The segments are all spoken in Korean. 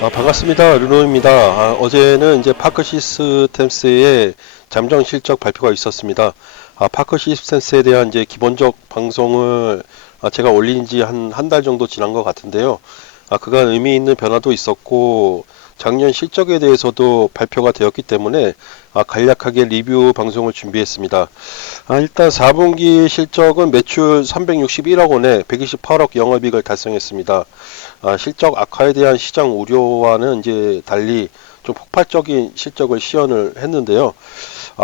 반갑습니다. 르노입니다. 어제는 이제 파크 시스템스의 잠정 실적 발표가 있었습니다. 파크 시스템스에 대한 이제 기본적 방송을 제가 올린 지 한 달 정도 지난 것 같은데요. 그간 의미 있는 변화도 있었고, 작년 실적에 대해서도 발표가 되었기 때문에 간략하게 리뷰 방송을 준비했습니다. 일단 4분기 실적은 매출 361억 원에 128억 영업이익을 달성했습니다. 실적 악화에 대한 시장 우려와는 이제 달리 좀 폭발적인 실적을 시현을 했는데요.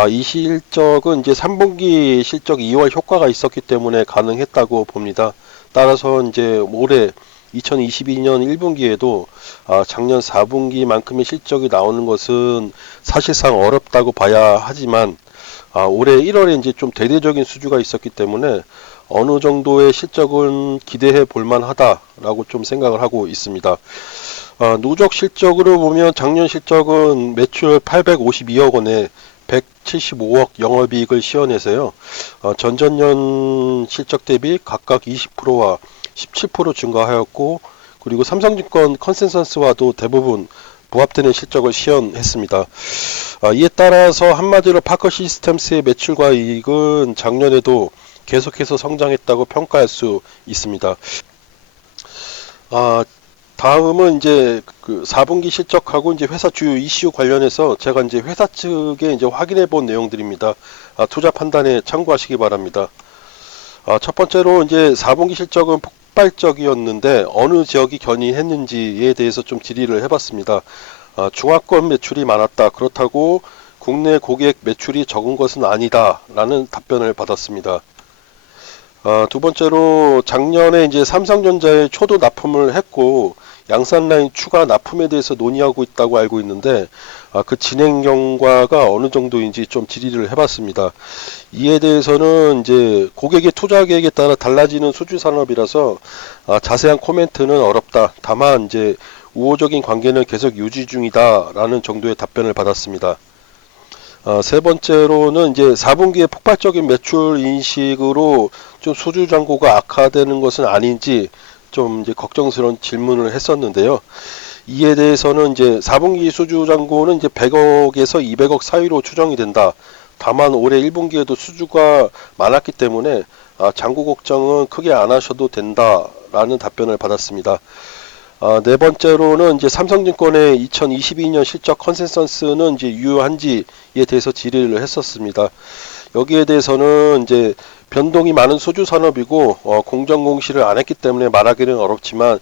이 실적은 이제 3분기 실적 2월 효과가 있었기 때문에 가능했다고 봅니다. 따라서 이제 올해 2022년 1분기에도 작년 4분기만큼의 실적이 나오는 것은 사실상 어렵다고 봐야 하지만 올해 1월에 이제 좀 대대적인 수주가 있었기 때문에 어느 정도의 실적은 기대해 볼 만하다라고 좀 생각을 하고 있습니다. 누적 실적으로 보면 작년 실적은 매출 852억 원에 175억 영업이익을 시현해서요. 전전년 실적 대비 각각 20%와 17% 증가하였고, 그리고 삼성증권 컨센서스와도 대부분 부합되는 실적을 시현했습니다. 이에 따라서 한마디로 파커 시스템스의 매출과 이익은 작년에도 계속해서 성장했다고 평가할 수 있습니다. 아, 다음은 이제 그 4분기 실적하고 이제 회사 주요 이슈 관련해서 제가 이제 회사 측에 이제 확인해 본 내용들입니다. 투자 판단에 참고하시기 바랍니다. 첫 번째로 이제 4분기 실적은 폭발적이었는데 어느 지역이 견인했는지에 대해서 좀 질의를 해봤습니다. 중화권 매출이 많았다. 그렇다고 국내 고객 매출이 적은 것은 아니다. 라는 답변을 받았습니다. 두 번째로 작년에 이제 삼성전자에 초도 납품을 했고 양산 라인 추가 납품에 대해서 논의하고 있다고 알고 있는데 그 진행 경과가 어느 정도인지 좀 질의를 해봤습니다. 이에 대해서는 이제 고객의 투자 계획에 따라 달라지는 수주 산업이라서 자세한 코멘트는 어렵다. 다만 이제 우호적인 관계는 계속 유지 중이다라는 정도의 답변을 받았습니다. 세 번째로는 이제 4분기에 폭발적인 매출 인식으로 좀 수주 잔고가 악화되는 것은 아닌지 좀 이제 걱정스러운 질문을 했었는데요. 이에 대해서는 이제 4분기 수주 잔고는 이제 100억에서 200억 사이로 추정이 된다. 다만 올해 1분기에도 수주가 많았기 때문에 잔고 걱정은 크게 안 하셔도 된다라는 답변을 받았습니다. 네 번째로는 이제 삼성증권의 2022년 실적 컨센서스는 이제 유효한지에 대해서 질의를 했었습니다. 여기에 대해서는 이제 변동이 많은 소주 산업이고 공정 공시를 안 했기 때문에 말하기는 어렵지만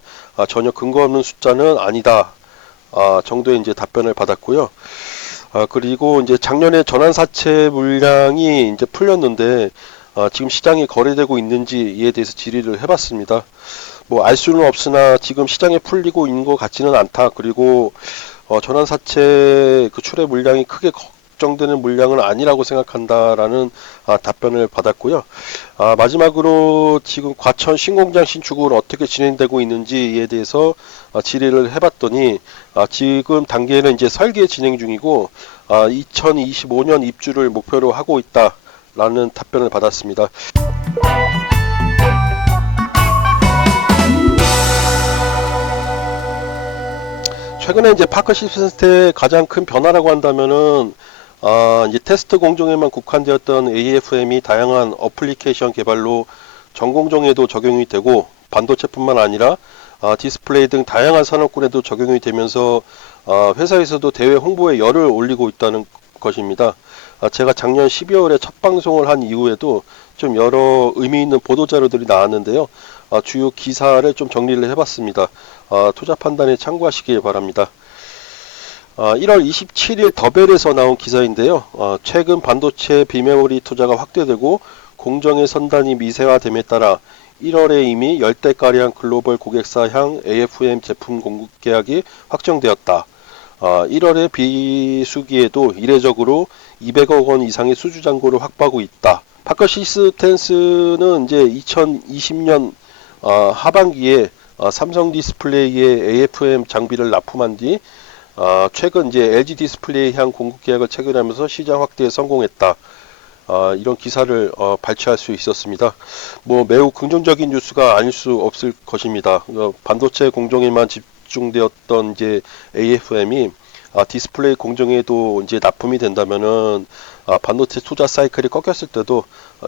전혀 근거 없는 숫자는 아니다 정도의 이제 답변을 받았고요. 그리고 이제 작년에 전환사채 물량이 이제 풀렸는데 지금 시장이 거래되고 있는지에 대해서 질의를 해봤습니다. 뭐 알 수는 없으나 지금 시장에 풀리고 있는 것 같지는 않다. 그리고 전환사채 그 출해 물량이 크게 걱정되는 물량은 아니라고 생각한다라는 답변을 받았고요. 마지막으로 지금 과천 신공장 신축은 어떻게 진행되고 있는지에 대해서 질의를 해봤더니 지금 단계는 이제 설계 진행 중이고 2025년 입주를 목표로 하고 있다라는 답변을 받았습니다. 최근에 이제 파크 시스템의 가장 큰 변화라고 한다면은 이제 테스트 공정에만 국한되었던 AFM이 다양한 어플리케이션 개발로 전 공정에도 적용이 되고 반도체뿐만 아니라 디스플레이 등 다양한 산업군에도 적용이 되면서 회사에서도 대외 홍보에 열을 올리고 있다는 것입니다. 제가 작년 12월에 첫 방송을 한 이후에도 좀 여러 의미 있는 보도 자료들이 나왔는데요. 주요 기사를 좀 정리를 해봤습니다. 투자 판단에 참고하시기 바랍니다. 1월 27일 더벨에서 나온 기사인데요. 최근 반도체 비메모리 투자가 확대되고 공정의 선단이 미세화됨에 따라 1월에 이미 10대가량 글로벌 고객사 향 AFM 제품 공급 계약이 확정되었다. 1월에 비수기에도 이례적으로 200억 원 이상의 수주 잔고를 확보하고 있다. 파커 시스템스는 이제 2020년 하반기에 삼성 디스플레이의 AFM 장비를 납품한 뒤 최근 이제 LG 디스플레이 향 공급 계약을 체결하면서 시장 확대에 성공했다. 이런 기사를 발췌할 수 있었습니다. 뭐 매우 긍정적인 뉴스가 아닐 수 없을 것입니다. 반도체 공정에만 집중되었던 이제 AFM이 디스플레이 공정에도 이제 납품이 된다면은 반도체 투자 사이클이 꺾였을 때도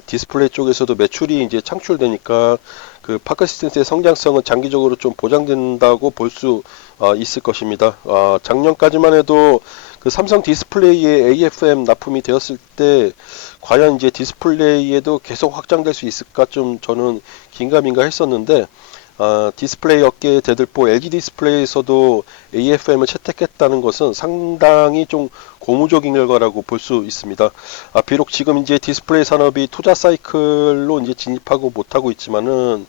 디스플레이 쪽에서도 매출이 이제 창출되니까 그 파크시스템스의 성장성은 장기적으로 좀 보장된다고 볼 수 있을 것입니다. 작년까지만 해도 그 삼성 디스플레이의 AFM 납품이 되었을 때 과연 이제 디스플레이에도 계속 확장될 수 있을까 좀 저는 긴가민가 했었는데 디스플레이 업계의 대들보 LG 디스플레이에서도 AFM을 채택했다는 것은 상당히 좀 고무적인 결과라고 볼 수 있습니다. 비록 지금 이제 디스플레이 산업이 투자 사이클로 이제 진입하고 못하고 있지만은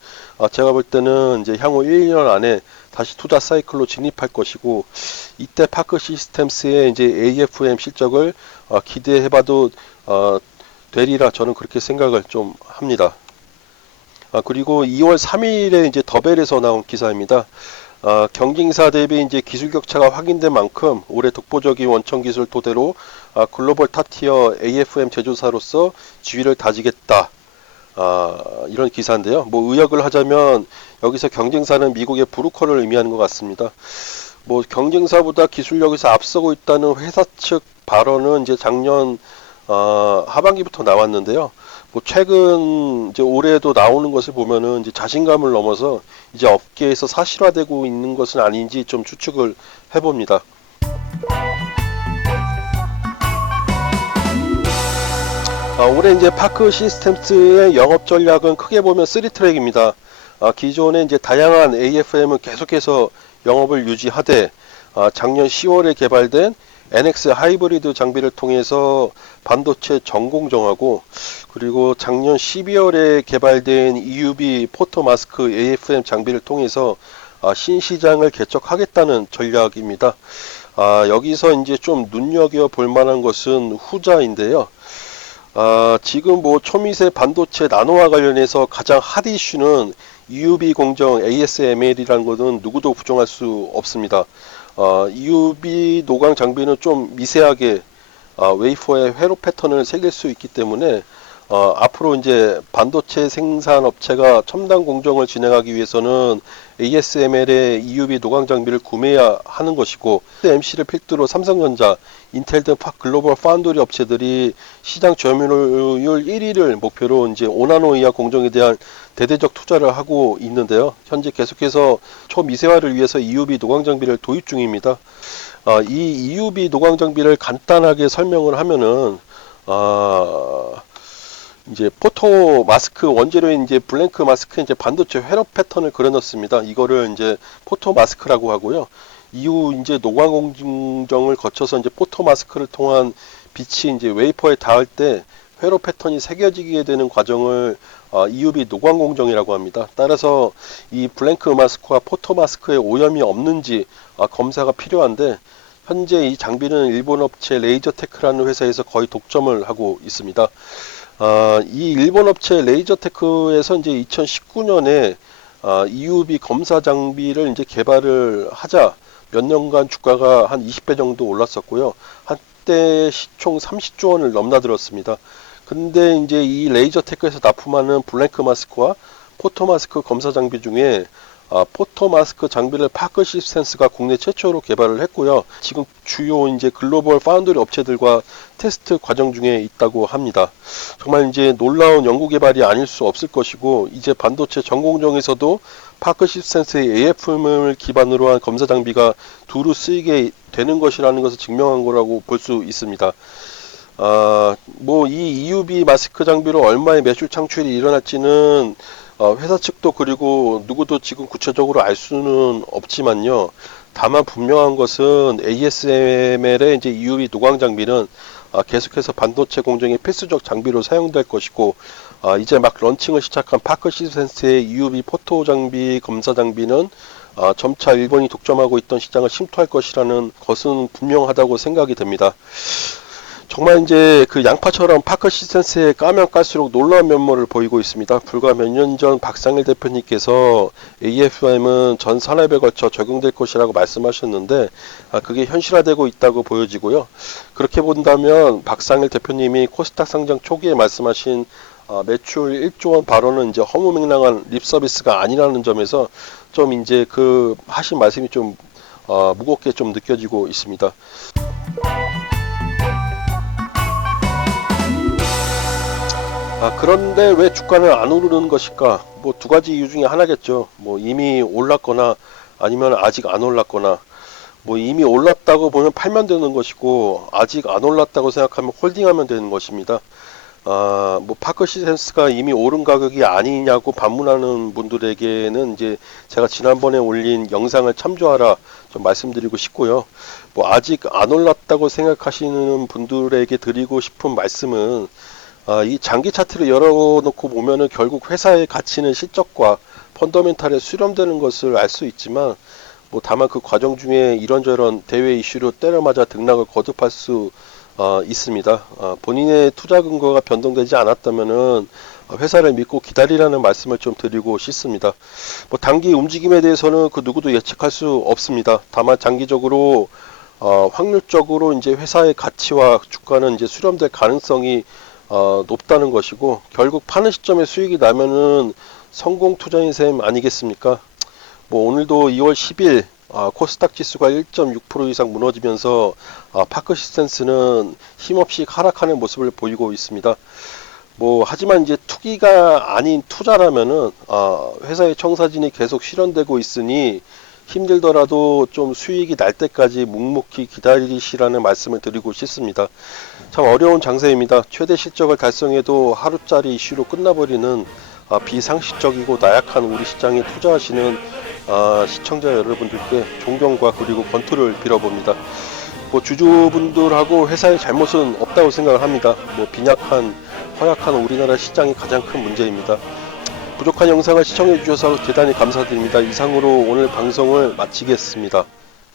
제가 볼 때는 이제 향후 1년 안에 다시 투자 사이클로 진입할 것이고 이때 파크 시스템스의 이제 AFM 실적을 기대해봐도 되리라 저는 그렇게 생각을 좀 합니다. 그리고 2월 3일에 이제 더벨에서 나온 기사입니다. 경쟁사 대비 이제 기술 격차가 확인된 만큼 올해 독보적인 원천 기술 토대로 글로벌 탑티어 AFM 제조사로서 지위를 다지겠다. 이런 기사인데요. 뭐 의역을 하자면 여기서 경쟁사는 미국의 브루커를 의미하는 것 같습니다. 뭐 경쟁사보다 기술력에서 앞서고 있다는 회사 측 발언은 이제 작년 하반기부터 나왔는데요. 뭐 최근 이제 올해도 나오는 것을 보면은 이제 자신감을 넘어서 이제 업계에서 사실화되고 있는 것은 아닌지 좀 추측을 해봅니다. 올해 이제 파크 시스템스의 영업 전략은 크게 보면 3트랙입니다. 기존에 이제 다양한 AFM을 계속해서 영업을 유지하되 작년 10월에 개발된 NX 하이브리드 장비를 통해서 반도체 전공정하고 그리고 작년 12월에 개발된 EUV 포토 마스크 AFM 장비를 통해서 신시장을 개척하겠다는 전략입니다. 여기서 이제 좀 눈여겨볼 만한 것은 후자인데요. 지금 뭐 초미세 반도체 나노와 관련해서 가장 핫 이슈는 EUV 공정 ASML이라는 것은 누구도 부정할 수 없습니다. EUV 노광 장비는 좀 미세하게 웨이퍼의 회로 패턴을 새길 수 있기 때문에 앞으로 이제 반도체 생산 업체가 첨단 공정을 진행하기 위해서는 ASML의 EUV 노광 장비를 구매해야 하는 것이고 MC를 필두로 삼성전자, 인텔 등 글로벌 파운드리 업체들이 시장 점유율 1위를 목표로 이제 5나노 이하 공정에 대한 대대적 투자를 하고 있는데요. 현재 계속해서 초미세화를 위해서 EUV 노광 장비를 도입 중입니다. 이 EUV 노광 장비를 간단하게 설명을 하면은 이제 포토 마스크 원재료인 이제 블랭크 마스크에 이제 반도체 회로 패턴을 그려넣습니다. 이거를 이제 포토 마스크라고 하고요. 이후 이제 노광 공정을 거쳐서 이제 포토 마스크를 통한 빛이 이제 웨이퍼에 닿을 때 회로 패턴이 새겨지게 되는 과정을 EUV 노광 공정이라고 합니다. 따라서 이 블랭크 마스크와 포토 마스크에 오염이 없는지 검사가 필요한데 현재 이 장비는 일본 업체 레이저테크라는 회사에서 거의 독점을 하고 있습니다. 이 일본 업체 레이저테크에서 이제 2019년에 EUV 검사 장비를 이제 개발을 하자 몇 년간 주가가 한 20배 정도 올랐었고요. 한때 시총 30조 원을 넘나들었습니다. 근데 이제 이 레이저테크에서 납품하는 블랭크 마스크와 포토 마스크 검사 장비 중에 포토 마스크 장비를 파크 시스템스가 국내 최초로 개발을 했고요. 지금 주요 이제 글로벌 파운드리 업체들과 테스트 과정 중에 있다고 합니다. 정말 이제 놀라운 연구 개발이 아닐 수 없을 것이고 이제 반도체 전공정에서도 파크 시스템스의 AFM을 기반으로 한 검사 장비가 두루 쓰이게 되는 것이라는 것을 증명한 거라고 볼 수 있습니다. 뭐 이 EUV 마스크 장비로 얼마의 매출 창출이 일어날지는 회사 측도 그리고 누구도 지금 구체적으로 알 수는 없지만요. 다만 분명한 것은 ASML의 이제 EUV 노광 장비는 계속해서 반도체 공정의 필수적 장비로 사용될 것이고 이제 막 런칭을 시작한 파크 시스템스의 EUV 포토 장비 검사 장비는 점차 일본이 독점하고 있던 시장을 침투할 것이라는 것은 분명하다고 생각이 됩니다. 정말 이제 그 양파처럼 파크 시스템스에 까면 깔수록 놀라운 면모를 보이고 있습니다. 불과 몇 년 전 박상일 대표님께서 AFM은 전 산업에 걸쳐 적용될 것이라고 말씀하셨는데 그게 현실화되고 있다고 보여지고요. 그렇게 본다면 박상일 대표님이 코스닥 상장 초기에 말씀하신 매출 1조 원 발언은 이제 허무맹랑한 립 서비스가 아니라는 점에서 좀 이제 그 하신 말씀이 좀 무겁게 좀 느껴지고 있습니다. 그런데 왜 주가는 안 오르는 것일까? 뭐 두 가지 이유 중에 하나겠죠. 뭐 이미 올랐거나 아니면 아직 안 올랐거나, 뭐 이미 올랐다고 보면 팔면 되는 것이고 아직 안 올랐다고 생각하면 홀딩하면 되는 것입니다. 뭐 파크시센스가 이미 오른 가격이 아니냐고 반문하는 분들에게는 이제 제가 지난번에 올린 영상을 참조하라 좀 말씀드리고 싶고요. 뭐 아직 안 올랐다고 생각하시는 분들에게 드리고 싶은 말씀은, 이 장기 차트를 열어놓고 보면은 결국 회사의 가치는 실적과 펀더멘탈에 수렴되는 것을 알 수 있지만, 뭐 다만 그 과정 중에 이런저런 대외 이슈로 때려맞아 등락을 거듭할 수 있습니다. 본인의 투자 근거가 변동되지 않았다면은 회사를 믿고 기다리라는 말씀을 좀 드리고 싶습니다. 뭐 단기 움직임에 대해서는 그 누구도 예측할 수 없습니다. 다만 장기적으로 확률적으로 이제 회사의 가치와 주가는 이제 수렴될 가능성이 높다는 것이고, 결국 파는 시점에 수익이 나면은 성공 투자인 셈 아니겠습니까? 뭐 오늘도 2월 10일 코스닥 지수가 1.6% 이상 무너지면서 파크시스템스는 힘없이 하락하는 모습을 보이고 있습니다. 뭐 하지만 이제 투기가 아닌 투자라면은 회사의 청사진이 계속 실현되고 있으니 힘들더라도 좀 수익이 날 때까지 묵묵히 기다리시라는 말씀을 드리고 싶습니다. 참 어려운 장세입니다. 최대 실적을 달성해도 하루짜리 이슈로 끝나버리는 비상식적이고 나약한 우리 시장에 투자하시는 시청자 여러분들께 존경과 그리고 권투를 빌어봅니다. 뭐 주주분들하고 회사의 잘못은 없다고 생각을 합니다. 뭐 빈약한 허약한 우리나라 시장이 가장 큰 문제입니다. 부족한 영상을 시청해 주셔서 대단히 감사드립니다. 이상으로 오늘 방송을 마치겠습니다.